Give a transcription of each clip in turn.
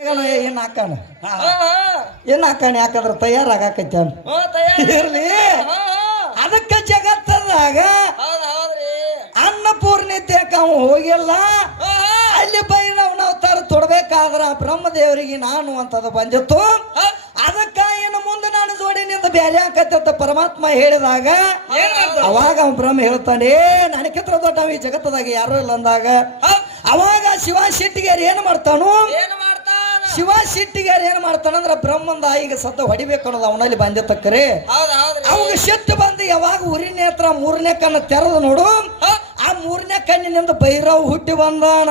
ಏನ್ ಹಾಕಾನ ಏನ್ ಹಾಕಾನ ಯಾಕಂದ್ರ ತಯಾರಾಗಕೈತಿ ಇರ್ಲಿ ಅದಕ್ಕ ಜಗತ್ತದಾಗ ಅನ್ನಪೂರ್ಣಿತ್ಯಕ್ಕ ಅವ ಹೋಗಿಲ್ಲ ಅಲ್ಲಿ ಬೈರವನ ಅವತಾರ ತೊಡಬೇಕಾದ್ರ ಬ್ರಹ್ಮದೇವರಿಗೆ ನಾನು ಅಂತದ ಬಂದಿತ್ತು ಅದಕ್ಕ ಇನ್ನು ಮುಂದೆ ನಾನು ಜೋಡಿನಿಂದ ಬೇರೆ ಆಕತ್ತ ಪರಮಾತ್ಮ ಹೇಳಿದಾಗ ಅವಾಗ ಅವ ಬ್ರಹ್ಮ ಹೇಳ್ತಾನೆ ನನಗಿಂತ ದೊಡ್ಡ ಈ ಜಗತ್ತದಾಗ ಯಾರು ಇಲ್ಲ ಅಂದಾಗ ಅವಾಗ ಶಿವ ಶೆಟ್ಟಿಗಾರಿ ಏನ್ ಮಾಡ್ತಾನು ಶಿವ ಶೆಟ್ಟಿಗಾರಿ ಏನ್ ಮಾಡ್ತಾನಂದ್ರ ಬ್ರಹ್ಮಂದ ಈಗ ಸತ್ತ ಹೊಡಿಬೇಕು ಅನ್ನೋದು ಅವನಲ್ಲಿ ಬಂದಿತ್ತಕ್ಕರೆ ಅವಾಗ ಶೆಟ್ಟು ಬಂದು ಯಾವಾಗ ಉರಿ ನೇತ್ರ ಮೂರನೇ ಕಣ್ಣು ತೆರೆದು ನೋಡು ಆ ಮೂರನೇ ಕಣ್ಣಿನಿಂದ ಭೈರವ್ ಹುಟ್ಟಿ ಬಂದಾನ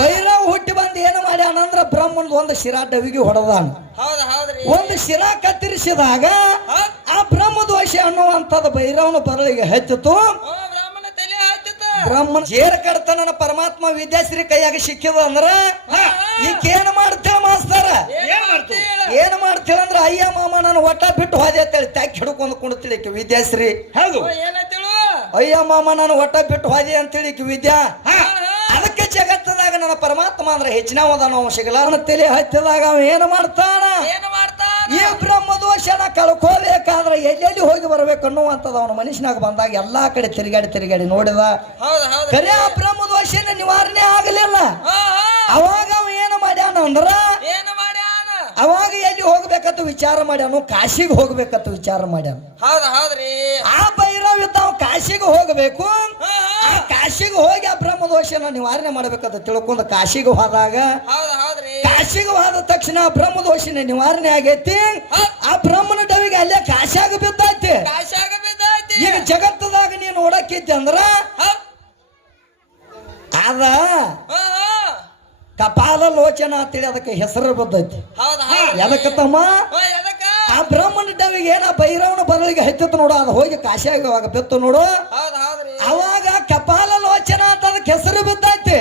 ಭೈರವ್ ಹುಟ್ಟಿ ಬಂದು ಏನು ಮಾಡ್ಯಾನಂದ್ರ ಬ್ರಹ್ಮಂದ ಒಂದು ಶಿರಾ ಡವಿಗೆ ಹೊಡೆದಾನ ಒಂದು ಶಿರಾ ಕತ್ತರಿಸಿದಾಗ ಆ ಬ್ರಹ್ಮ ದೋಷ ಅನ್ನುವಂಥದ್ದು ಭೈರವನ ಬರಳಿಗೆ ಹಚ್ಚಿತು ಬ್ರಹ್ಮನ ಜೇರ ಕಡ್ತಾನ ಪರಮಾತ್ಮ ವಿದ್ಯಾಶ್ರೀ ಕೈಯಾಗ ಸಿಕ್ಕಿದ ಅಂದ್ರ ಈಗ ಏನ್ ಮಾಡ್ತೇಳ ಮಾಸ್ತಾರ ಏನ್ ಮಾಡ್ತೇಳ ಅಂದ್ರ ಅಯ್ಯ ಮಾಮ ನಾನು ಒಟ್ಟ ಬಿಟ್ಟು ಹೋದೆ ಅಂತೇಳಿ ತ್ಯಾಕ್ ಹಿಡ್ಕೊಂಡು ಕುಂಡ್ತಿಳಿ ವಿದ್ಯಾಶ್ರೀ ಹೌದು ಅಯ್ಯ ಮಾಮ ನಾನು ಒಟ್ಟ ಬಿಟ್ಟು ಹೋದೆ ಅಂತೇಳಿ ವಿದ್ಯಾ ಅದಕ್ಕೆ ಜಗತ್ತದಾಗ ನನ್ನ ಪರಮಾತ್ಮ ಅಂದ್ರೆ ಹೆಚ್ಚಿನವದಾನ ಸಿಗಲ್ಲ ತಲೆ ಹತ್ತಿದಾಗ ಅವ ಏನ್ ಮಾಡ್ತಾನ ಈ ಬ್ರಹ್ಮ ದೋಷನ ಕಳ್ಕೋಬೇಕಾದ್ರೆ ಎಲ್ಲೆಲ್ಲಿ ಹೋಗಿ ಬರ್ಬೇಕು ಅನ್ನುವಂಥದ್ದು ಅವನ ಮನುಷ್ಯನಾಗ ಬಂದಾಗ ಎಲ್ಲಾ ಕಡೆ ತಿರುಗಾಡಿ ನೋಡಿದ ಕರೆ ಆ ಬ್ರಹ್ಮ ದೋಷನ ನಿವಾರಣೆ ಆಗಲಿಲ್ಲ ಅವಾಗ ಅವ ಏನು ಮಾಡ್ಯಾನ ಅಂದ್ರ ಅವಾಗ ಎಲ್ಲಿ ಹೋಗ್ಬೇಕಂತ ವಿಚಾರ ಮಾಡ್ಯಾನು ಕಾಶಿಗೆ ಹೋಗ್ಬೇಕಂತ ವಿಚಾರ ಮಾಡ್ಯಾನ ಆ ಭೈರವ್ ತಾವು ಕಾಶಿಗೆ ಹೋಗ್ಬೇಕು ಆ ಕಾಶಿಗೆ ಹೋಗಿ ಆ ಬ್ರಹ್ಮ ದೋಷನ ನಿವಾರಣೆ ಮಾಡ್ಬೇಕಂತ ತಿಳ್ಕೊಂಡು ಕಾಶಿಗೆ ಹೋದಾಗ ಕಾಶಿಗೆ ಹೋದ ತಕ್ಷಣ ಬ್ರಹ್ಮ ದೋಷನ ನಿವಾರಣೆ ಆಗೈತಿ ಆ ಬ್ರಹ್ಮನ ಡವಿಗೆ ಅಲ್ಲೇ ಕಾಶಿಯಾಗ ಬಿದ್ದೈತಿ ಈಗ ಜಗತ್ತದಾಗ ನೀನು ನೋಡಕ್ಕಿದ್ದೆ ಅಂದ್ರ ಅದ ಕಪಾಲ ಲೋಚನ ಅಂತೇಳಿ ಅದಕ್ಕೆ ಹೆಸರು ಬದ್ದೈತಿ ಎದಕ್ಕೆ ತಮ್ಮ ಆ ಬ್ರಹ್ಮನ ಡವಿಗೆ ಏನ ಭೈರವನ ಬರಲಿಗೆ ಹತ್ತಿತ್ತು ನೋಡು ಅದು ಹೋಗಿ ಕಾಶಿಯಾಗ ಬಿತ್ತು ನೋಡು ಅವಾಗ ಕಪಾಲ ಲೋಚನ ಅಂತ ಅದಕ್ಕೆ ಹೆಸರು ಬಿದ್ದೈತಿ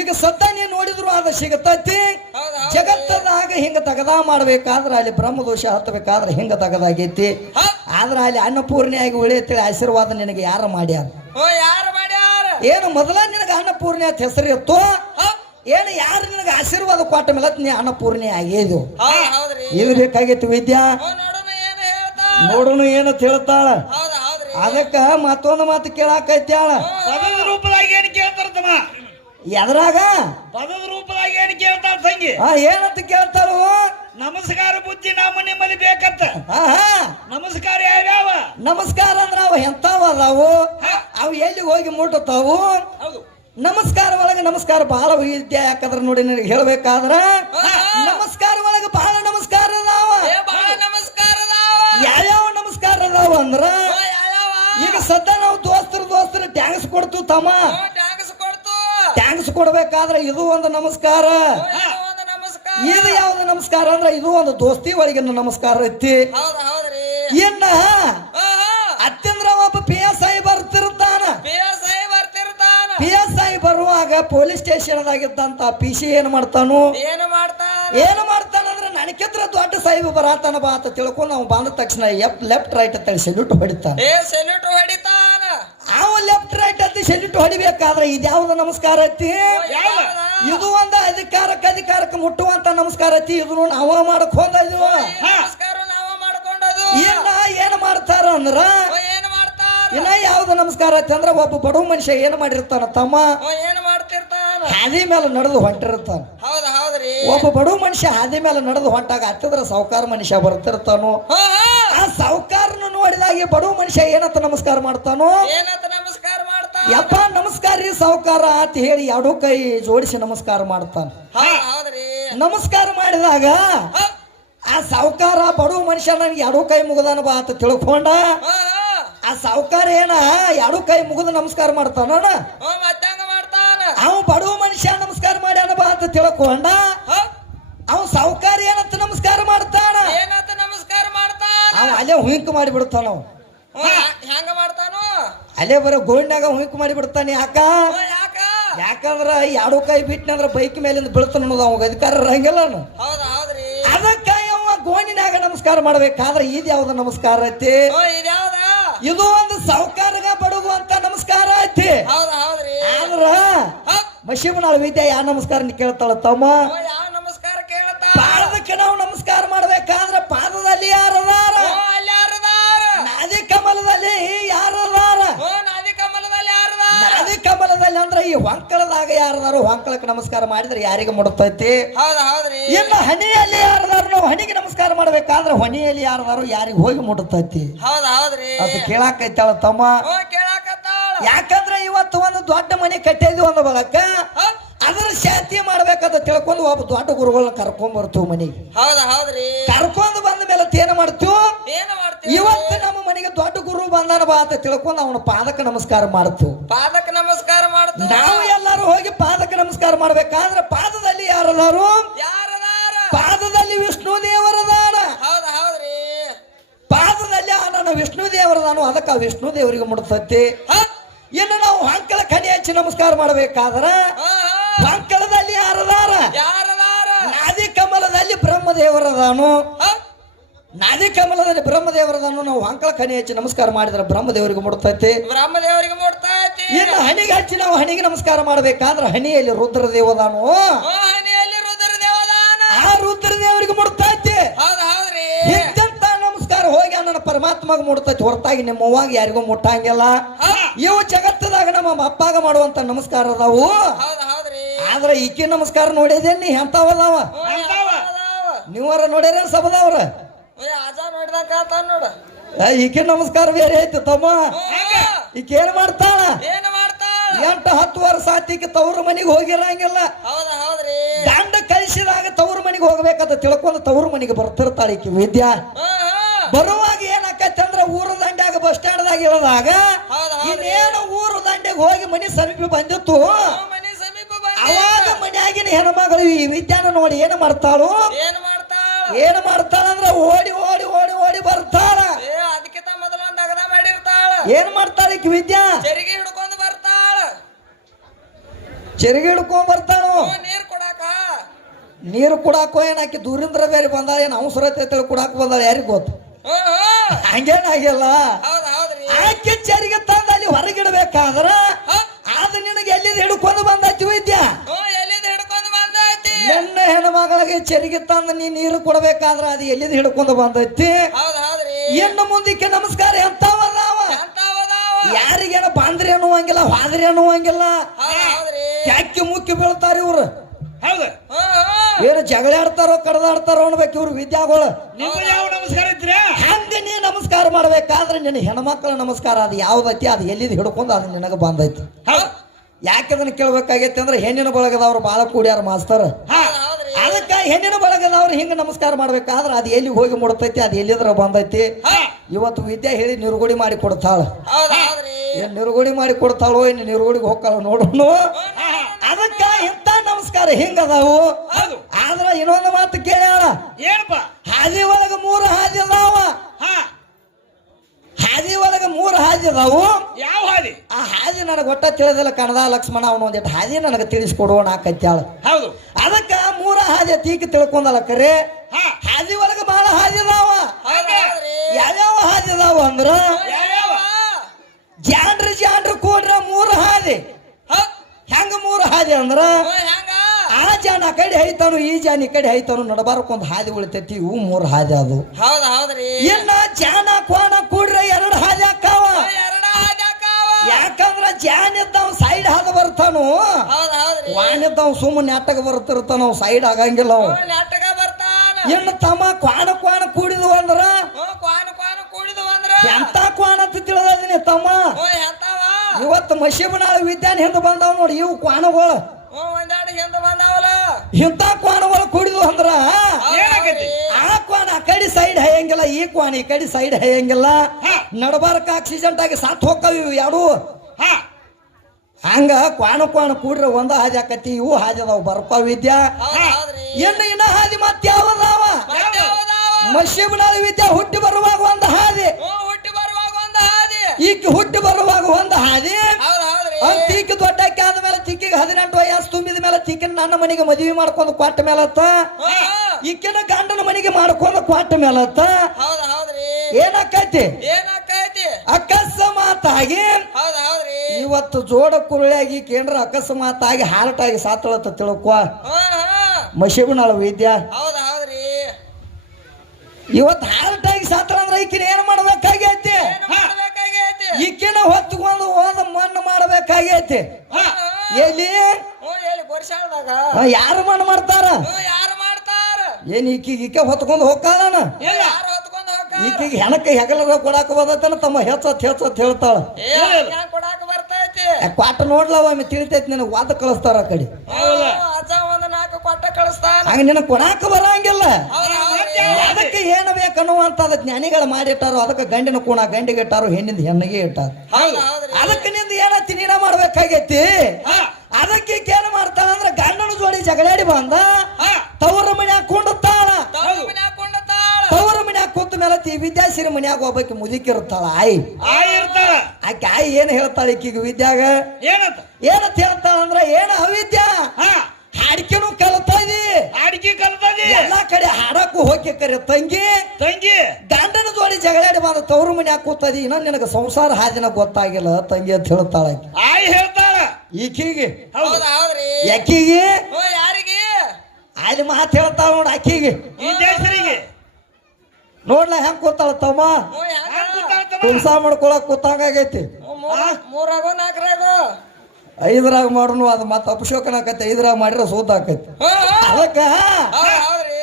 ಈಗ ಸದ್ದ ನೀನ್ ನೋಡಿದ್ರು ಅದು ಸಿಗತೈತಿ ಜಗತ್ತದಾಗ ಹಿಂಗ ತಗದಾ ಮಾಡ್ಬೇಕಾದ್ರ ಅಲ್ಲಿ ಬ್ರಹ್ಮ ದೋಷ ಹತ್ತಬೇಕಾದ್ರೆ ಹಿಂಗ ತಗದಾಗೈತಿ ಆದ್ರ ಅಲ್ಲಿ ಅನ್ನಪೂರ್ಣಿಯಾಗಿ ಉಳಿಯತ್ತೇಳಿ ಆಶೀರ್ವಾದ ನಿನಗೆ ಯಾರು ಮಾಡ್ಯಾರ ಏನು ಮೊದಲ ನಿನಗೆ ಅನ್ನಪೂರ್ಣಿ ಅಂತ ಹೆಸರು ಇತ್ತು ಏನು ಯಾರು ನಿನಗೆ ಆಶೀರ್ವಾದ ಕೊಟ್ಟ ಮೇಲೆ ನೀ ಅನ್ನಪೂರ್ಣಿ ಆಗಿದ್ದು ಇದು ಬೇಕಾಗಿತ್ತು ವಿದ್ಯಾ ನೋಡೋಣ ಏನಂತ ಹೇಳ್ತಾಳ ಅದಕ್ಕ ಮತ್ತೊಂದು ಮಾತು ಕೇಳಾಕೈತ್ಯಾಳ ಪದದ ರೂಪದಾಗ ಏನ್ ಕೇಳ್ತಾರತಮ್ಮ ಎದ್ರಾಗ ಪದದ ರೂಪದಾಗ ಏನ್ ಕೇಳ್ತಾಳ ತಂಗಿ ಏನಂತ ಕೇಳ್ತಾಳು ನಮಸ್ಕಾರ ಬುದ್ಧಿ ನಮ್ಮ ನಿಮ್ಮಲ್ಲಿ ಬೇಕಂತ ನಮಸ್ಕಾರ ಯಾವ್ಯಾವ ನಮಸ್ಕಾರ ಅಂದ್ರ ಅವ ಎಂತಾವ ಅದಾವು ಅವು ಎಲ್ಲಿ ಹೋಗಿ ಮುಟ್ಟತಾವು ನಮಸ್ಕಾರ ಒಳಗೆ ನಮಸ್ಕಾರ ಬಹಳ ವಿದ್ಯೆ ಯಾಕಂದ್ರ ನೋಡಿ ನನಗೆ ಹೇಳ್ಬೇಕಾದ್ರ ನಮಸ್ಕಾರ ಒಳಗೆ ಬಹಳ ನಮಸ್ಕಾರ ಅದಾವ ಯಾವ್ಯಾವ ನಮಸ್ಕಾರ ಅದಾವ ಅಂದ್ರ ಈಗ ಸದ್ಯ ನಾವು ದೋಸ್ತರು ಟ್ಯಾಂಕ್ಸ್ ಕೊಡ್ತು ತಮ್ಮ ಟ್ಯಾಂಕ್ಸ್ ಕೊಡ್ಬೇಕಾದ್ರೆ ಇದು ಒಂದು ನಮಸ್ಕಾರ ಇದು ಯಾವ್ದು ನಮಸ್ಕಾರ ಅಂದ್ರ ಇದು ಒಂದು ದೋಸ್ತಿ ಒಳಗಿನ ನಮಸ್ಕಾರ ಐತಿ ಇನ್ನ ಅತ್ಯಂದ್ರ ಒಬ್ಬ PSI ಬರ್ತಿರ್ತಾನ PSI ಬರುವಾಗ ಪೊಲೀಸ್ ಸ್ಟೇಷನ್ ಆಗಿದ್ದಂತ PC ಏನ್ ಮಾಡ್ತಾನು ಅಂದ್ರೆ ನನಗಿಂತ ದೊಡ್ಡ ಸಾಹಿಬ್ ಬರತಾನ ಬಾ ಅಂತ ತಿಳ್ಕೊಂಡು ನಾವು ಬಂದ ತಕ್ಷಣ ಲೆಫ್ಟ್ ರೈಟ್ ಅಂತ ಸೆಲ್ಯೂಟ್ ಹೊಡಿತಾನ ಅವ ಲೆಫ್ಟ್ ರೈಟ್ ಅಂತ ಸೆಲ್ಯೂಟ್ ಹೊಡಿಬೇಕಾದ್ರೆ ಇದ್ಯಾವ್ದು ನಮಸ್ಕಾರ ಐತಿ ಇದು ಒಂದು ಅಧಿಕಾರಕ್ಕೆ ಮುಟ್ಟುವಂತ ನಮಸ್ಕಾರ ಐತಿ ಇದನ್ನು ನಾವ ಮಾಡಕ್ ಹೋಗಿದ್ವು ಇನ್ನ ಏನ್ ಮಾಡ್ತಾರ ಅಂದ್ರ ಇನ್ನ ಯಾವ್ದು ನಮಸ್ಕಾರ ಐತಿ ಅಂದ್ರ ಒಬ್ಬ ಬಡವ ಮನುಷ್ಯ ಏನ್ ಮಾಡಿರ್ತಾನ ತಮ್ಮ ಹಾದಿ ಮೇಲೆ ನಡೆದು ಹೊಂಟಿರ್ತಾನ ಒಬ್ಬ ಬಡವ ಮನುಷ್ಯ ಹಾದಿ ಮೇಲೆ ನಡೆದು ಹೊಂಟಾಗ ಹತ್ತಿದ್ರ ಸಾವುಕಾರ ಮನುಷ್ಯ ಬರ್ತಿರ್ತಾನು ಆ ಸಾವುಕಾರನು ನೋಡಿದಾಗ ಬಡವ ಮನುಷ್ಯ ಏನಂತ ನಮಸ್ಕಾರ ಮಾಡ್ತಾನೋ ಯಪ್ಪ ನಮಸ್ಕಾರ ರೀ ಸಾವುಕಾರ ಅಂತ ಹೇಳಿ ಎರಡು ಕೈ ಜೋಡಿಸಿ ನಮಸ್ಕಾರ ಮಾಡ್ತಾನ ನಮಸ್ಕಾರ ಮಾಡಿದಾಗ ಆ ಸಾವುಕಾರ ಬಡವ ಮನುಷ್ಯ ನನಗೆ ಎರಡು ಕೈ ಮುಗದಾನ ಬಾ ಅಂತ ತಿಳ್ಕೊಂಡ ಆ ಸಾವುಕಾರ ಏನ ಎರಡು ಕೈ ಮುಗಿದು ನಮಸ್ಕಾರ ಮಾಡ್ತಾನ ಅವ ಬಡವ ಮನುಷ್ಯ ನಮಸ್ಕಾರ ಮಾಡ್ಯಾನ ಬಾ ಅಂತ ತಿಳ್ಕೊಂಡ ಅವ ಸಾವುಕಾರ ಏನಂತ ನಮಸ್ಕಾರ ಮಾಡ್ತಾನ ಅವ ಅಲ್ಲೇ ಹುಂಕ್ ಮಾಡಿಬಿಡ್ತಾನ ಅಲ್ಲೇ ಬರೋ ಗೋಲ್ಡ್ನಾಗ ಹುಂಕ್ ಮಾಡಿಬಿಡ್ತಾನೆ ಯಾಕಂದ್ರ ಎರಡು ಕೈ ಬಿಟ್ಟನಂದ್ರ ಬೈಕ್ ಮೇಲಿಂದ ಬೀಳ್ತಾನ ಅನ್ನೋದು ಅವಾಗ ಅಧಿಕಾರ ಇರಂಗಿಲ್ಲ ಅದಕ್ಕ ಅವ ಗೋಣಿನಾಗ ನಮಸ್ಕಾರ ಮಾಡ್ಬೇಕಾದ್ರೆ ಇದು ಯಾವ್ದು ನಮಸ್ಕಾರ ಐತಿ ಇದು ಒಂದು ಸಾವುಕಾರಗ ಬಡಗುವಂತ ನಮಸ್ಕಾರ ಐತಿ ಆದ್ರ ಮಶೀಬನಾಳ ವಿದ್ಯೆ ಯಾವ ನಮಸ್ಕಾರ ಕೇಳ್ತಾಳ ತಮ್ಮ ಹೊಲದಾಗ ಯಾರದಾರು ಹೊಂಕಳಕ್ಕೆ ನಮಸ್ಕಾರ ಮಾಡಿದ್ರೆ ಯಾರಿಗೆ ಮುಡುತ್ತೈತಿ ಹೌದ್ ಹೌದ್ರಿ ಇನ್ನು ಹಣಿಯಲ್ಲಿ ಯಾರದಾರು ನಾವು ಹಣಿಗೆ ನಮಸ್ಕಾರ ಮಾಡ್ಬೇಕಾದ್ರೆ ಹೊಣಿಯಲ್ಲಿ ಯಾರದಾರು ಯಾರಿಗೆ ಹೋಗಿ ಮುಡುತ್ತೈತಿ ಹೌದ್ ಹೌದ್ರಿ ಅದು ಕೇಳಾಕೈತಾಳ ತಮ್ಮ ಕೇಳಾಕತ್ತಾಳ ಯಾಕಂದ್ರೆ ಇವತ್ತು ಒಂದು ದೊಡ್ಡ ಮನೆ ಕಟ್ಟಿದ್ವಿ ಒಂದು ಬಳಕ ಅದರ ಶಾಂತಿ ಮಾಡ್ಬೇಕಂತ ತಿಳ್ಕೊಂಡು ಒಬ್ಬ ದೊಡ್ಡ ಗುರುಗಳನ್ನ ಕರ್ಕೊಂಡ್ ಬರ್ತೀವಿ ಮನೆಗೆ ಹೌದ್ ಹೌದ್ರಿ ಕರ್ಕೊಂಡು ಬಂದ ಮೇಲೆ ಏನ್ ಮಾಡ್ತೀವಿ ಏನ್ ಮಾಡ್ತೀವಿ ಇವತ್ತು ನಮ್ಮ ಮನೆಗೆ ದೊಡ್ಡ ಗುರು ಬಂದಾನ ಬಾ ಅಂತ ತಿಳ್ಕೊಂಡು ಅವನ ಪಾದಕ್ಕೆ ನಮಸ್ಕಾರ ಮಾಡ್ತೀವಿ ಪಾದಕ್ಕೆ ನಮಸ್ಕಾರ ಮಾಡ್ತೀವಿ ನಾವು ಎಲ್ಲಾರು ಹೋಗಿ ಪಾದಕ್ಕೆ ನಮಸ್ಕಾರ ಮಾಡ್ಬೇಕಾದ್ರೆ ಪಾದದಲ್ಲಿ ಯಾರದಾರು ಯಾರದಾರ ಪಾದದಲ್ಲಿ ವಿಷ್ಣು ದೇವರದಾನ ಹೌದ್ ಹೌದ್ರಿ ಪಾದದಲ್ಲಿ ನನ್ನ ವಿಷ್ಣು ದೇವರದಾನು ಅದಕ್ಕೆ ಆ ವಿಷ್ಣು ದೇವರಿಗೆ ಮುಡುತ್ತೈತಿ ಇನ್ನು ನಾವು ಹಂಕಳ ಕಣಿ ಹಚ್ಚಿ ನಮಸ್ಕಾರ ಮಾಡ್ಬೇಕಾದ್ರ ಹಂಕಳದಲ್ಲಿ ಯಾರದಾರ ಯಾರದಾರ ನಾದಿ ಕಮಲದಲ್ಲಿ ಬ್ರಹ್ಮದೇವರದಾನು ನಾದಿ ಕಮಲದಲ್ಲಿ ಬ್ರಹ್ಮದೇವರದಾನು ನಾವು ಹಂಕಳ ಕಣಿ ಹಚ್ಚಿ ನಮಸ್ಕಾರ ಮಾಡಿದ್ರೆ ಬ್ರಹ್ಮದೇವರಿಗೆ ಮುಡುತ್ತೈತಿ ಬ್ರಹ್ಮದೇವರಿಗೆ ಮುಡ್ತೈತಿ ಇನ್ನು ಹಣಿಗೆ ಹಚ್ಚಿ ನಾವು ಹಣಿಗೆ ನಮಸ್ಕಾರ ಮಾಡ್ಬೇಕಾದ್ರೆ ಹಣಿಯಲ್ಲಿ ರುದ್ರದೇವದಾನು ಹನಿಯಲ್ಲಿ ರುದ್ರ ದೇವದಾನ ಆ ರುದ್ರದೇವರಿಗೆ ಮುಡುತ್ತೈತಿ ಹೌದ್ ಹೌದ್ರಿ ಇಂಥ ನಮಸ್ಕಾರ ಹೋಗಿ ನನ್ನ ಪರಮಾತ್ಮಗೆ ಮುಡುತ್ತೈತಿ ಹೊರತಾಗಿ ನಿಮ್ಮ ಅವ್ವಾಗ ಯಾರಿಗೂ ಮುಟ್ಟಂಗಿಲ್ಲ ಇವು ಜಗತ್ತದಾಗ ನಮ್ಮ ಅಪ್ಪಾಗ ಮಾಡುವಂತ ನಮಸ್ಕಾರ ಅದಾವು ಹೌದ್ ಹೌದ್ರಿ ಆದ್ರೆ ಈಕೆ ನಮಸ್ಕಾರ ನೋಡಿದೇನಿ ಎಂತಾವದಾವ ನೀವರ ನೋಡ್ಯಾರ ಸಬದವ್ರ ಆಜ ನೋಡಿದಾಗ ನೋಡ ಈಕೆ ನಮಸ್ಕಾರ ಬೇರೆ ಐತಿ ತಮ್ಮ ಈಕೆ ಏನ್ ಮಾಡ್ತಾಳ ಏನ್ ಮಾಡ್ತಾಳ 8-10 ವರ್ಷ ಆತಿಗೆ ತವ್ರ ಮನಿಗೆ ಹೋಗಿರಂಗಿಲ್ಲ ಹೌದ್ ಹೌದ್ರಿ ದಂಡ ಕಳಿಸಿದಾಗ ತವ್ರ ಮನಿಗೆ ಹೋಗ್ಬೇಕಂತ ತಿಳ್ಕೊಂಡು ತವ್ರ ಮನಿಗೆ ಬರ್ತಿರ್ತಾಳ ಈಕೆ ವಿದ್ಯಾ ಬರುವಾಗ ಏನಾಕೈತಿ ಅಂದ್ರ ಊರ ದಂಡ್ಯಾಗ ಬಸ್ ಸ್ಟ್ಯಾಂಡ್ದಾಗ ಇಳಿದಾಗ ಇನ್ನೇನು ಊರು ದಂಡೆಗೆ ಹೋಗಿ ಮನಿ ಸಮೀಪ ಬಂದಿತ್ತು ಮನಿ ಸಮೀಪ ಅವಾಗ ಮನ್ಯಾಗಿನ ಹೆಣ್ಮಗಳು ಈ ವಿದ್ಯಾನ ನೋಡಿ ಏನ್ ಮಾಡ್ತಾಳು ಏನ್ ಮಾಡ್ತಾಳ ಅಂದ್ರ ಓಡಿ ಓಡಿ ಓಡಿ ಓಡಿ ಬರ್ತಾಳ ಅದಕ್ಕಿಂತ ಮೊದಲು ಒಂದ್ ಅಗದ ಮಾಡಿರ್ತಾಳ ಏನ್ ಮಾಡ್ತಾಳ ಈಕಿ ವಿದ್ಯಾ ಚೆರಿಗೆ ಹಿಡ್ಕೊಂಡು ಬರ್ತಾಳ ಚೆರಿಗೆ ಹಿಡ್ಕೊಂಡ್ ಬರ್ತಾಳು ನೀರ್ ಕೊಡಾಕ ನೀರು ಕುಡಾಕೋ ಏನಾಕಿ ದೂರಿಂದ್ರ ಬೇರೆ ಬಂದಾಳ ಏನ್ ಅವಸರ ಐತೆ ಕುಡಾಕ ಬಂದಾಳ ಯಾರಿಗ ಗೊತ್ತು ಹಂಗೇನಾಗಿಲ್ಲ ಹೌದ್ ಹೌದ್ರಿ ಆಕೆ ಚೆರಿಗೆ ತಂದ ಅಲ್ಲಿ ಹೊರಗಿಡ್ಬೇಕಾದ್ರ ಆದ ನಿನಗೆ ಎಲ್ಲಿದ್ ಹಿಡ್ಕೊಂಡು ಬಂದೈತಿ ವಿದ್ಯಾ ಎಲ್ಲಿಂದ ಹಿಡ್ಕೊಂಡು ಬಂದೈತಿ ನನ್ನ ಹೆಣ್ಮಗಳಿಗೆ ಚೆರಿಗೆ ತಂದ ನೀ ನೀರು ಕೊಡ್ಬೇಕಾದ್ರ ಅದು ಎಲ್ಲಿದ್ ಹಿಡ್ಕೊಂಡು ಬಂದೈತಿ ಹೌದ್ ಹೌದ್ರಿ ಇನ್ನು ಮುಂದಕ್ಕೆ ನಮಸ್ಕಾರ ಎಂತಾವದಾವ ಯಾರಿಗೇನ ಬಾಂದ್ರಿ ಅನ್ನುವಂಗಿಲ್ಲ ಹಾದ್ರಿ ಅನ್ನುವಂಗಿಲ್ಲ ಯಾಕೆ ಮುಖ್ಯ ಬೀಳ್ತಾರ ಇವ್ರು ಹೌದು ಏನು ಜಗಳ ಆಡ್ತಾರೋ ಕಡದಾಡ್ತಾರೋ ಅನ್ಬೇಕು ಇವ್ರು ವಿದ್ಯಾಗಳು ನೀವು ಯಾವ ನಮಸ್ಕಾರ ಇದ್ರಾ ಹಂಗ ನೀ ನಮಸ್ಕಾರ ಮಾಡ್ಬೇಕಾದ್ರೆ ನಿನ್ನ ಹೆಣ್ಮಕ್ಳ ನಮಸ್ಕಾರ ಅದು ಯಾವ್ದೈತಿ ಅದು ಎಲ್ಲಿದ್ ಹಿಡ್ಕೊಂಡು ಅದು ನಿನಗ ಬಂದೈತಿ ಯಾಕೆ ಅದನ್ನ ಕೇಳ್ಬೇಕಾಗೈತಿ ಅಂದ್ರೆ ಹೆಣ್ಣಿನ ಬಳಗದವ್ರು ಬಾಳ ಕೂಡ್ಯಾರ ಮಾಸ್ತರ್ ಅದಕ್ಕ ಹೆಣ್ಣಿನ ಬಳಗದವ್ರು ಹಿಂಗ ನಮಸ್ಕಾರ ಮಾಡ್ಬೇಕಾದ್ರೆ ಅದು ಎಲ್ಲಿ ಹೋಗಿ ಮುಡ್ತೈತಿ ಅದು ಎಲ್ಲಿದ್ರ ಬಂದೈತಿ ಇವತ್ತು ವಿದ್ಯೆ ಹೇಳಿ ನಿರುಗುಡಿ ಮಾಡಿ ಕೊಡ್ತಾಳ ಏನ್ ನಿರುಗುಡಿ ಮಾಡಿ ಕೊಡ್ತಾಳೋ ಇನ್ನು ನಿರುಗುಡಿಗೆ ಹೋಗ್ತಾಳ ನೋಡೋಣ ಅದಕ್ಕ ಇಂಥ ನಮಸ್ಕಾರ ಹಿಂಗದಾವು ಆದ್ರ ಇನ್ನೊಂದು ಮಾತು ಕೇಳ್ಯಾಳ ಏನಪ್ಪ ಹಾದಿ ಒಳಗ 3 ಹಾದಿ ಅದಾವ ಹಾದಿ ಒಳಗ 3 ಹಾದಿ ಅದಾವು ಯಾವ ಹಾದಿ ಆ ಹಾದಿ ನನಗೆ ಒಟ್ಟ ತಿಳಿದಿಲ್ಲ ಕಣದ ಲಕ್ಷ್ಮಣ ಅವನು ಒಂದಿಟ್ಟು ಹಾದಿ ನನಗೆ ತಿಳಿಸ್ಕೊಡುವಣ ಕತ್ಯಾಳ ಹೌದು ಅದಕ್ಕ 3 ಹಾದಿ ತೀಕಿ ತಿಳ್ಕೊಂಡಲ್ಲ ಕರೆ ಹಾದಿ ಒಳಗ ಬಹಳ ಹಾದಿ ಅದಾವ ಯಾವ್ಯಾವ ಹಾದಿ ಅದಾವ ಅಂದ್ರ ಜಾಂಡ್ರ ಕೂಡ್ರ 3 ಹಾದಿ ಹೆಂಗ 3 ಹಾದಿ ಅಂದ್ರ ಆ ಜಾನ ಆ ಕಡೆ ಹೈತಾನು ಈ ಜಾನ ಈ ಕಡೆ ಹೈತಾನು ನಡಬಾರಕ್ಕೊಂದು ಹಾದಿ ಉಳಿತೈತಿ ಇವು 3 ಹಾದಿ ಅದು ಇನ್ನ ಜಾನ ಕ್ವಾಣ ಕೂಡ್ರ 2 ಹಾದಿ ಹಾಕಾವ ಯಾಕಂದ್ರ ಜಾನ್ ಇದ್ದಾವ ಸೈಡ್ ಹಾದ ಬರ್ತಾನು ವಾನ್ ಇದ್ದಾವ ಸುಮ್ಮನೆ ನೆಟ್ಟಗ ಬರ್ತಿರ್ತಾನ ಅವ್ ಸೈಡ್ ಆಗಂಗಿಲ್ಲ ಅವ್ ಇನ್ನು ತಮ್ಮ ಕ್ವಾಣ ಕ್ವಾಣ ಕೂಡಿದ್ವು ಅಂದ್ರ ಎಂತ ಕ್ವಾಣ ಅಂತ ತಿಳಿದೀನಿ ತಮ್ಮ ಇವತ್ತು ಮಶೀಬನಾಳ ವಿದ್ಯಾನ ಹಿಂದ ಬಂದಾವ ನೋಡಿ ಇವು ಕ್ವಾಣಗಳು ಇಂಥ ಕ್ವಾಣಗಳು ಕುಡಿದು ಅಂದ್ರ ಆ ಕ್ವಾಣ ಆ ಕಡೆ ಸೈಡ್ ಹೈಯಂಗಿಲ್ಲ ಈ ಕ್ವಾಣ ಈ ಕಡೆ ಸೈಡ್ ಹೈಯಂಗಿಲ್ಲ ನಡಬಾರಕ ಆಕ್ಸಿಡೆಂಟ್ ಆಗಿ ಸಾತ್ ಹೋಗ್ತಾವ ಇವು ಎರಡು ಹಂಗ ಕ್ವಾಣ ಕ್ವಾಣ ಕೂಡ್ರೆ ಒಂದ ಹಾದಿ ಆಕತಿ ಇವು ಹಾದಿ ಅದಾವ ಬರ್ತಾವ ವಿದ್ಯಾ ಇನ್ನ ಹಾದಿ ಮತ್ತೆ ಯಾವದಾವ ಮಶೀಬನಾಳ ವಿದ್ಯಾ ಹುಟ್ಟಿ ಬರುವಾಗ ಒಂದು ಹಾದಿ ಈಕೆ ಹುಟ್ಟಿ ಬರುವಾಗ ಒಂದು ಹಾದಿ ತೀಕಿ ದೊಡ್ಡಕ್ಕೆ ಆದ್ಮೇಲೆ ತೀಕಿಗೆ 18 ವಯಸ್ಸು ತುಂಬಿದ ಮೇಲೆ ತೀಕಿನ ನನ್ನ ಮನೆಗೆ ಮದುವೆ ಮಾಡ್ಕೊಂಡು ಕೊಟ್ಟ ಮೇಲತ್ತ ಈಕಿನ ಗಂಡನ ಮನೆಗೆ ಮಾಡ್ಕೊಂಡು ಕೊಟ್ಟ ಮೇಲತ್ತ ಏನಾಕೈತಿ ಅಕಸ್ಮಾತಾಗಿ ಇವತ್ತು ಜೋಡ ಕುರುಳಿಯಾಗಿ ಕೇಂದ್ರ ಅಕಸ್ಮಾತಾಗಿ ಹಾರ್ಟ್ ಆಗಿ ಸಾತಳತ್ತ ತಿಳ್ಕೊ ಮಶೀಬನಾಳ ವಿದ್ಯಾ ಇವತ್ತು ಹಾರ್ಟ್ ಆಗಿ ಸಾತಳ ಅಂದ್ರೆ ಈಕಿನ ಏನ್ ಮಾಡ್ಬೇಕಾಗೈತಿ ಈಕಿನ ಹೊತ್ಕೊಂಡು ಹೋದ ಮಣ್ಣು ಮಾಡ್ಬೇಕಾಗೈತಿ ಎಲ್ಲಿ ಎಲ್ಲಿ ಬೋರ್ಶಾಳದಾಗ ಯಾರು ಮಾಡ್ತಾರ ಯಾರು ಮಾಡ್ತಾರ ಏನ್ ಈಕೀಗ ಹೊತ್ಕೊಂಡ್ ಹೋಗ್ತಾಳ ಯಾರು ಹೊತ್ಕೊಂಡ್ ಹೋಗ್ತಾರ ಈಕೀಗ ಹೆಣಕ್ಕೆ ಹೆಗಲ ಕೊಡಾಕ ಬದತನ ತಮ್ಮ ಹೆಚ್ಚತ್ ಹೇಳ್ತಾಳ ಹ್ಯಾಂಗ ಕೊಡಾಕ ಬರ್ತೈತಿ ಕ್ವಾಟ ನೋಡ್ಲವ ಒಮ್ಮೆ ತಿಳಿತೈತಿ ನಿನಗೆ ವಾದ ಕಳಿಸ್ತಾರ ಆ ಕಡೆ ಅಜ್ಜ ಒಂದ್ 4 ಕೊಟ್ಟ ಕಳಿಸ್ತಾನ ಹಂಗ ನಿನಗೆ ಕೊಡಾಕ ಬರಂಗಿಲ್ಲ ಹೌದ್ ಹೌದ್ರಿ ಅದಕ್ಕೆ ಏನು ಬೇಕನ್ನುವಂತದ ಜ್ಞಾನಿಗಳು ಮಾಡಿಟ್ಟಾರೋ ಅದಕ್ಕೆ ಗಂಡಿನ ಕೂಣ ಗಂಡಿಗೆ ಇಟ್ಟಾರು ಹೆಣ್ಣಿಂದ ಹೆಣ್ಣಿಗೆ ಇಟ್ಟಾರ ಹೌದ್ ಹೌದ್ರಿ ಅದಕ್ಕೆ ನಿಂದ ಏನತ್ತಿ ನೀನ ಮಾಡ್ಬೇಕಾಗೈತಿ ಅದಕ್ಕೆ ಏನ್ ಮಾಡ್ತಾಳ ಅಂದ್ರ ಗಂಡನ ಜೋಡಿ ಜಗಳಾಡಿ ಬಂದ ತವರ ಮನ್ಯಾಗ ಕುಂಡುತ್ತಾಳ ಮನ್ಯಾಗ ಕೊಂಡತಾಳ ತವರ ಮನ್ಯಾಗ ಕೂತ ಮೇಲೆ ವಿದ್ಯಾಸಿರಿ ಮನ್ಯಾಗ ಒಬ್ಬಾಕಿ ಮುದುಕಿರುತ್ತಾಳ ಆಯಿ ಇರ್ತಾಳ ಆಕೆ ಆಯಿ ಏನ್ ಹೇಳ್ತಾಳ ಈಕಿಗ ವಿದ್ಯಾಗ ಏನಂತ ಏನಂತ ಹೇಳ್ತಾಳ ಅಂದ್ರ ಏನ ಅವಿದ್ಯ ಹಾಡಿಕೆನು ಕಲ್ತದಿ ಅಡಿಕೆ ಕಲ್ತದಿ ಎಲ್ಲಾ ಕಡೆ ಹಾಡಕ್ಕೂ ಹೋಗಿ ಕರೆ ತಂಗಿ ಗಂಡನ ಜೋಡಿ ಜಗಳಾಡಿ ಬಂದ ತವ್ರ ಮನ್ಯಾಗ ಕೂತದಿ ಇನ್ನ ನಿನಗ ಸಂಸಾರ ಹಾದಿನ ಗೊತ್ತಾಗಿಲ್ಲ ತಂಗಿ ಅಂತ ಹೇಳ್ತಾಳ ಆಯಿ ಹೇಳ್ತಾಳ ಈಕಿಗೆ ಹೌದ್ ಹೌದ್ರಿ ಯಾಕಿಗೆ ಯಾರಿಗೆ ಅಲ್ಲಿ ಮಾತು ಹೇಳ್ತಾಳ ನೋಡ ಆಕಿಗೆ ವಿದ್ಯಾಶ್ರೀಗೆ ನೋಡ್ಲ ಹೆಂಗ್ ಕೂತಾಳ ತಮ್ಮ ಕುಂಸ ಮಾಡ್ಕೊಳಕ್ ಕೂತಂಗಾಗೈತಿ 3ರಾಗೋ 4ರಾಗೋ 5ರಾಗ ಮಾಡೋನು ಅದು ಮತ್ತೆ ಅಪಶೋಕನ ಆಕೈತಿ 5ರಾಗ ಮಾಡಿದ್ರೆ ಸೂತ ಆಕೈತಿ ಅದಕ್ಕ ಹೌದ್ರಿ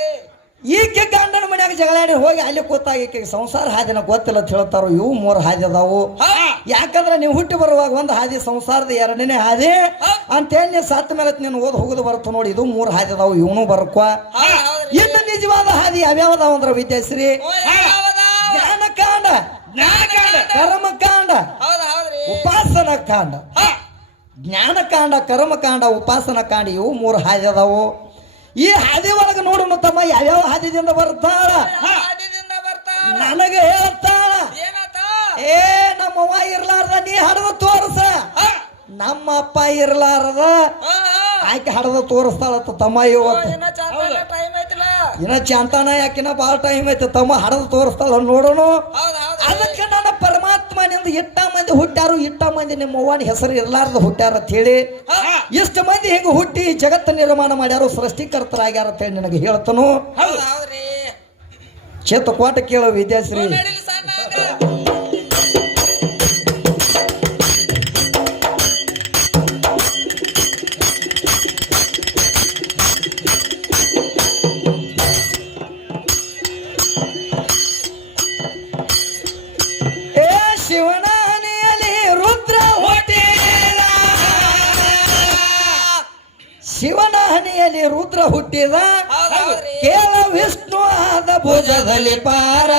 ಈಕೆ ಗಂಡನ ಮನ್ಯಾಗ ಜಗಳಾಡಿ ಹೋಗಿ ಅಲ್ಲಿ ಕೂತಾಗ ಈಕೆ ಸಂಸಾರ ಹಾದಿನ ಗೊತ್ತಿಲ್ಲ ಅಂತ ಹೇಳ್ತಾರ ಇವು 3 ಹಾದಿ ಅದಾವು ಯಾಕಂದ್ರೆ ನೀವು ಹುಟ್ಟಿ ಬರುವಾಗ ಒಂದು ಹಾದಿ ಸಂಸಾರದ 2ನೇ ಹಾದಿ ಅಂತೇಳಿ ನೀವು ಸತ್ತ ಮೇಲೆ ನೀನು ಓದ್ ಹೋಗುದು ಬರುತ್ತ ನೋಡಿ ಇದು 3 ಹಾದಿ ಅದಾವು ಇವನು ಬರ್ಕೊ ಇನ್ನು ನಿಜವಾದ ಹಾದಿ ಯಾವ್ಯಾವದಾವ ಅಂದ್ರ ವಿದ್ಯಾಶ್ರೀ ಜ್ಞಾನಕಾಂಡ ಕರ್ಮಕಾಂಡ ಉಪಾಸನ ಕಾಂಡ ಜ್ಞಾನಕಾಂಡ ಕರ್ಮಕಾಂಡ ಉಪಾಸನ ಕಾಂಡ ಇವು 3 ಹಾದಿ ಅದಾವು ಈ ಹಾದಿ ಒಳಗ ನೋಡೋಣ ತಮ್ಮ ಯಾವ್ಯಾವ ಹಾದಿದಿಂದ ಬರ್ತಾಳ ನನಗೆ ಹೇಳ್ತಾಳ ಏ ನಮ್ಮವ್ವ ಇರ್ಲಾರ್ದ ನೀ ಹಡದ ತೋರ್ಸ ನಮ್ಮ ಅಪ್ಪ ಇರ್ಲಾರದ ಆಕೆ ಹಡದ ತೋರಿಸ್ತಾಳತ್ತ ತಮ್ಮ ಇವತ್ತು ಇನ್ನ ಚಂತಾನ ಯಾಕಿನ ಬಾಳ ಟೈಮ್ ಐತೆ ತಮ್ಮ ಹಡದ ತೋರಿಸ್ತಾಳ ನೋಡೋಣ ಅದಕ್ಕೆ ನನ್ನ ಪರಮಾತ್ಮನಿಂದ ಇಟ್ಟ ಮಂದಿ ಹುಟ್ಟ್ಯಾರು ಇಟ್ಟ ಮಂದಿ ನಿಮ್ಮ ಅವ್ವನ ಹೆಸರು ಇರ್ಲಾರ್ದ ಹುಟ್ಟ್ಯಾರ ಅಂತ ಹೇಳಿ ಇಷ್ಟ ಮಂದಿ ಹೆಂಗ ಹುಟ್ಟಿ ಜಗತ್ತ ನಿರ್ಮಾಣ ಮಾಡ್ಯಾರು ಸೃಷ್ಟಿಕರ್ತರಾಗ್ಯಾರ ಅಂತ ಹೇಳಿ ನನಗೆ ಹೇಳ್ತನು ಚೇತ ಕೋಟ ಕೇಳೋ ವಿದ್ಯಾಶ್ರೀ ಶಿವನ ಹನಿಯಲ್ಲಿ ರುದ್ರ ಹುಟ್ಟಿದ ಕೇಳ ವಿಷ್ಣು ಆದ ಭುಜದಲ್ಲಿ ಪಾರ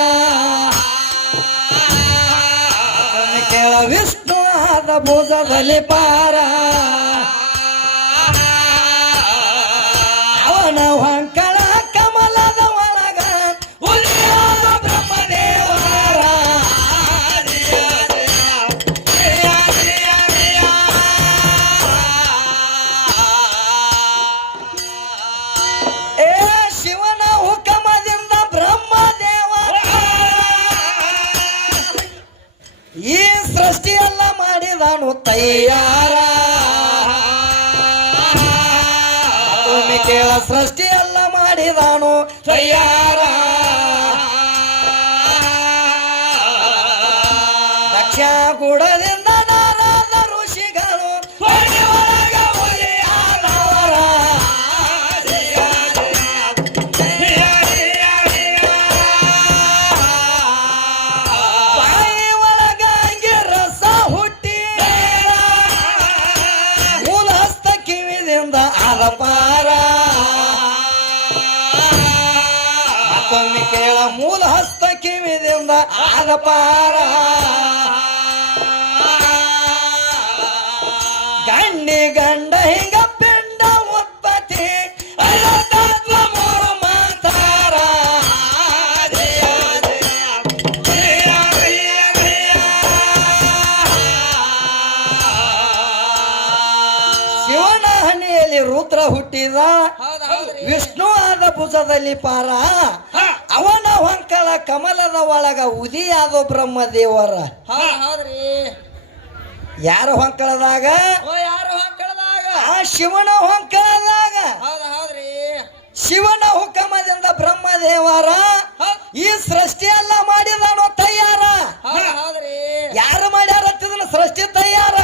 ಕೇಳ ವಿಷ್ಣು ಆದ ಭುಜದಲ್ಲಿ ಪಾರ ಅವನ ಹೊಂಕಳ ಕಮಲದ ಒಳಗ ಉಳಿಯಾದ ಬ್ರಹ್ಮದೇವರ ಶಿವನ ಹುಕಮದಿಂದ ಬ್ರಹ್ಮದೇವರ ಈ ಸೃಷ್ಟಿಯೆಲ್ಲ ಮಾಡಿದನು ತಯ್ಯಾರ ಕೇಳ ಸೃಷ್ಟಿಯೆಲ್ಲ ಮಾಡಿದನು ತಯ್ಯಾರ ದಕ್ಷ ಗುಡದಿಂದ ನಾರದ ಋಷಿಗಳು ಪಾರ ಮತ್ತೊಮ್ಮೆ ಕೇಳ ಮೂಲ ಹಸ್ತ ಕಿವಿದಿಂದ ಆದ ಪಾರ ಗಂಡಿ ಗಂಡ ಹಿಂಗ ಪಿಂಡ ಉತ್ಪತ್ತಿ ಮೂರು ಮಾತಾರ ಶಿವನ ಹನಿಯಲ್ಲಿ ರುದ್ರ ಹುಟ್ಟಿದ ವಿಷ್ಣು ಆದ ಭುಜದಲ್ಲಿ ಪಾರ ಅವನ ಹೊಂಕಳ ಕಮಲದ ಒಳಗ ಉದಿಯಾದ ಬ್ರಹ್ಮದೇವರ ಯಾರ ಹೊಂಕಳದಾಗ ಆ ಶಿವನ ಹೊಂಕಳದಾಗ ಶಿವನ ಹುಕಮದಿಂದ ಬ್ರಹ್ಮದೇವರ ಈ ಸೃಷ್ಟಿಯೆಲ್ಲ ಮಾಡಿದನೋ ತಯ್ಯಾರ ಯಾರು ಮಾಡ್ಯಾರ ಸೃಷ್ಟಿ ತಯ್ಯಾರ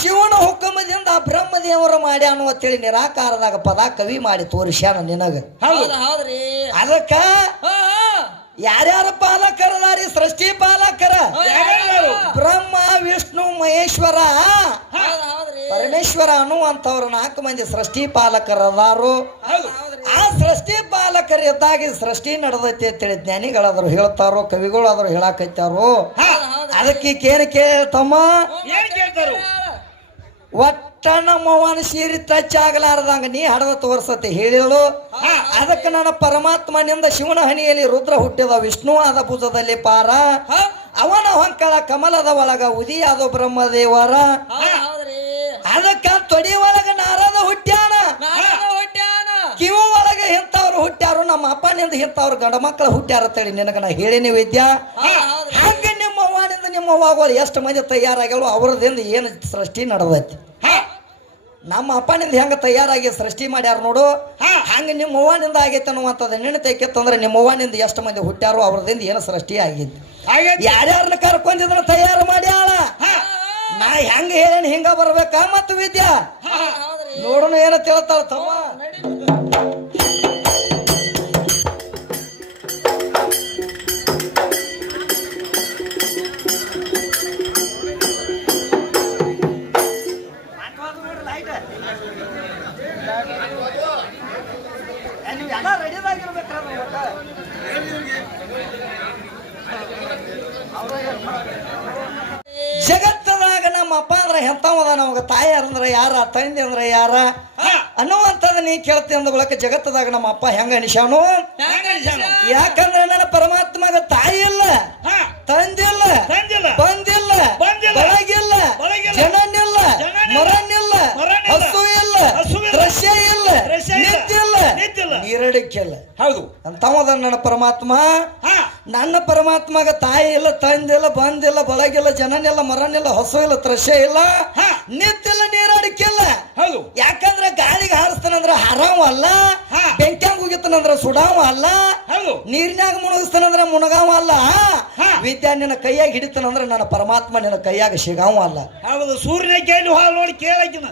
ಶಿವನ ಹುಕಮದಿಂದ ಬ್ರಹ್ಮದೇವರು ಮಾಡ್ಯಾನು ಅಂತೇಳಿ ನಿರಾಕಾರದಾಗ ಪದ ಕವಿ ಮಾಡಿ ತೋರಿಸ್ಯಾನ ನಿನಗ. ಹೌದ್ ಹೌದ್ರಿ. ಅದಕ್ಕ ಹಾ ಯಾರ್ಯಾರ ಪಾಲಕರದಾರಿ? ಸೃಷ್ಟಿ ಪಾಲಕರ ಯಾರ್ಯಾರು? ಬ್ರಹ್ಮ ವಿಷ್ಣು ಮಹೇಶ್ವರ ಹೌದ್ ಹೌದ್ರಿ. ಪರಮೇಶ್ವರ ಅನ್ನುವಂಥವ್ರು 4 ಮಂದಿ ಸೃಷ್ಟಿ ಪಾಲಕರದಾರು. ಹೌದ್ರಿ. ಆ ಸೃಷ್ಟಿ ಪಾಲಕರ ಇದ್ದಾಗಿ ಸೃಷ್ಟಿ ನಡೆದೈತಿ ಅಂತೇಳಿ ಜ್ಞಾನಿಗಳಾದ್ರು ಹೇಳ್ತಾರೋ, ಕವಿಗಳಾದ್ರು ಹೇಳಾಕೈತಾರೋ. ಅದಕ್ಕೆ ಏನ್ ಕೇಳ್ತಮ್ಮ? ಏನ್ ಕೇಳ್ತಾರು? ಒಟ್ಟ ನಮ್ಮವನ ಸೀರಿ ಟಚ್ ಆಗಲಾರದಂಗ ನೀ ಹಡದ ತೋರ್ಸತಿ ಹೇಳಿಳು. ಅದಕ್ಕೆ ನನ್ನ ಪರಮಾತ್ಮನಿಂದ ಶಿವನ ಹನಿಯಲ್ಲಿ ರುದ್ರ ಹುಟ್ಟಿದ, ವಿಷ್ಣು ಆದ ಭುಜದಲ್ಲಿ ಪಾರ, ಅವನ ಹೊಂಕಳ ಕಮಲದ ಒಳಗ ಉದಿಯಾದ ಬ್ರಹ್ಮದೇವರ. ಅದಕ್ಕ ತೊಡಿ ಒಳಗ ನಾರದ ಹುಟ್ಟ್ಯಾನ, ಕಿವು ಒಳಗ ಇಂಥವ್ರು ಹುಟ್ಟ್ಯಾರು, ನಮ್ಮ ಅಪ್ಪನಿಂದ ಇಂಥವ್ರು ಗಂಡ ಮಕ್ಕಳು ಹುಟ್ಟ್ಯಾರ ತಳಿ ನಿನಗ ನಾ ಹೇಳಿನಿ ವಿದ್ಯಾ. ಹಂಗ ನಿಮ್ಮ ಅವ್ವನಿಂದ ನಿಮ್ಮ ಅವ್ವಗಳು ಎಷ್ಟು ಮಂದಿ ತಯಾರಾಗ್ಯಾವ, ಅವ್ರದಿಂದ ಏನು ಸೃಷ್ಟಿ ನಡೆದೈತಿ. ನಮ್ಮ ಅಪ್ಪನಿಂದ ಹೆಂಗ ತಯಾರಾಗಿ ಸೃಷ್ಟಿ ಮಾಡ್ಯಾರ ನೋಡು, ಹಂಗ ನಿಮ್ಮ ಅವ್ವನಿಂದ ಆಗೈತೆ ಅನ್ನುವಂಥದ್ದು ನೆನತೈಕೆತ್ತಂದ್ರೆ ನಿಮ್ಮ ಅವ್ವನಿಂದ ಎಷ್ಟು ಮಂದಿ ಹುಟ್ಟ್ಯಾರೋ ಅವ್ರದಿಂದ ಏನು ಸೃಷ್ಟಿ ಆಗಿತ್ತು. ಯಾರ್ಯಾರನ್ನ ಕರ್ಕೊಂಡಿದ್ರ ತಯಾರು ಮಾಡ್ಯಾಳ. ನಾ ಹೆಂಗ ಹೇಳೇನಿ ಹಿಂಗ ಬರ್ಬೇಕಾ? ಮತ್ತು ವಿದ್ಯಾ ನೋಡೋಣ ಏನ ತಿಳ್ತಾಳ ತಮ್ಮ. ಜಗತ್ತದಾಗ ನಮ್ಮ ಅಪ್ಪ ಅಂದ್ರ ಎಂತವದ, ನಮಗ ತಾಯಿ ಅಂದ್ರ ಯಾರ, ತಂದೆ ಅಂದ್ರ ಯಾರ ಅನ್ನುವಂಥದ್ದು ನೀ ಕೇಳ್ತಿ ಅಂದ ಬಳಕ ಜಗತ್ತದಾಗ ನಮ್ಮ ಅಪ್ಪ ಹೆಂಗ ಅನಿಶಾನು? ಯಾಕಂದ್ರೆ ನನ್ನ ಪರಮಾತ್ಮಗ ತಾಯಿ ಇಲ್ಲ, ತಂದಿಲ್ಲ, ಬಂದಿಲ್ಲ, ಬಳಗಿಲ್ಲ, ಜನನಿಲ್ಲ, ಮರನಿಲ್ಲ, ಹಸು ಇಲ್ಲ, ದೃಶ್ಯ ಇಲ್ಲ, ನಿಂತಿಲ್ಲ, ನೀರಡಿಕ್ಕಿಲ್ಲ. ಹೌದು ಅಂತವದ ನನ್ನ ಪರಮಾತ್ಮ. ನನ್ನ ಪರಮಾತ್ಮಗ ತಾಯಿ ಇಲ್ಲ, ತಂದಿಲ್ಲ, ಬಂದಿಲ್ಲ, ಬಳಗಿಲ್ಲ, ಜನನಿಲ್ಲ, ಮರನಿಲ್ಲ, ಹಸು ಇಲ್ಲ, ದೃಶ್ಯ ಇಲ್ಲ, ನಿಂತಿಲ್ಲ, ನೀರಡಿಕ್ಕಿಲ್ಲ. ಹೌದು. ಯಾಕಂದ್ರೆ ಗಾಳಿಗೆ ಹಾರಿಸ್ತಾನಂದ್ರ ಹರಾವ ಅಲ್ಲ, ಬೆಂಕ್ಯಾಂಗ ಹೋಗಿತ್ತಾನಂದ್ರ ಸುಡಾವ ಅಲ್ಲ, ನೀರಿನಾಗ ಮುಣಗಿಸ್ತಾನಂದ್ರ ಮುಣಗಾವ ಅಲ್ಲ, ವಿದ್ಯಾ ನಿನ್ನ ಕೈಯಾಗ ಹಿಡಿತಾನಂದ್ರ ನನ್ನ ಪರಮಾತ್ಮ ನಿನ್ನ ಕೈಯಾಗ ಸಿಗಾವ ಅಲ್ಲ. ಹೌದು. ಸೂರ್ಯನ ಕೇಳಿ ಹಾಲು ನೋಡಿ ಕೇಳಕಿನ